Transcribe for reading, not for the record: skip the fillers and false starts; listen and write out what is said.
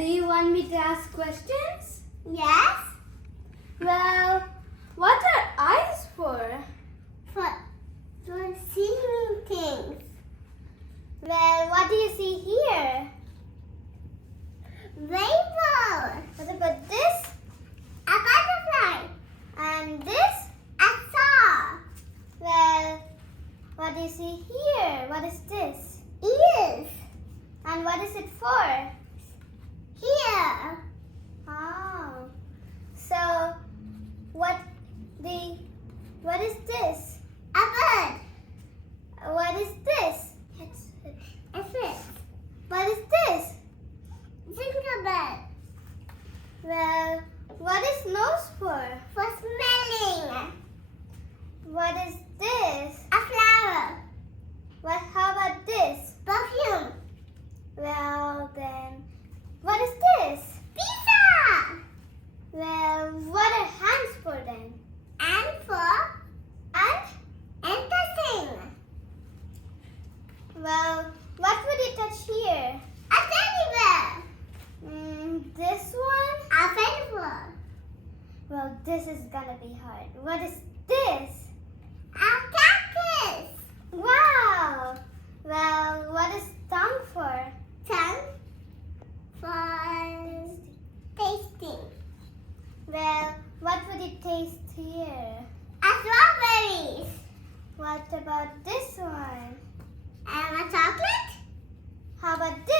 do you want me to ask questions? Yes. Well, what are eyes for? For seeing things. Well, what do you see here? Rainbow. What about this? A butterfly. And this? A saw. Well, what do you see here? What is this? Ears. And what is it for? Here. Oh. So, what is this? A bird. What is this? A fish. What is this? Tinkerbell. Well, what is nose for? For smelling. What is this? A flower. How about this? Perfume. Well, then, what is this? Pizza. Well, what are hands for then? And touching. Well, what would you touch here? A teddy bear. This one? A feather. Well, this is gonna be hard. What is this? A cactus. Wow! Well, what is tongue for? Tongue. For tasting. Well, what would it taste here? A strawberries. What about this one? And a chocolate. How about this?